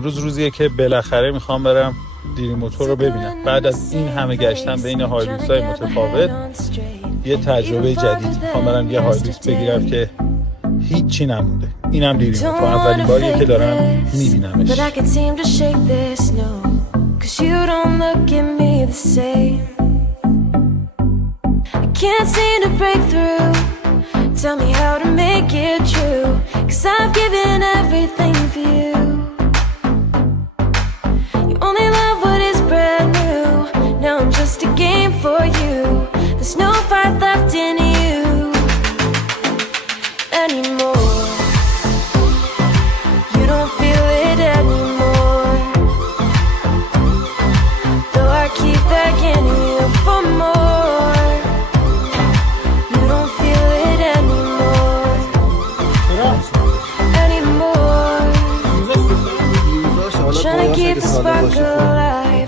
روزیه که بالاخره میخوام برم دیری موتور رو ببینم. بعد از این همه گشتن بین هایلوکس های متفاوت یه تجربه جدید. میخوام برم یه هایلوکس بگیرم که هیچی نمونده. اینم دیری موتور، اولین باریه که دارم میبینمش. Can't seem to break through. Tell me how to make it true, 'cause I've given everything for you. You only love what is brand new. Now I'm just a game for you. There's no fight left in you anymore. You don't feel it anymore, though I keep begging you for more. Trying to keep the spark alive.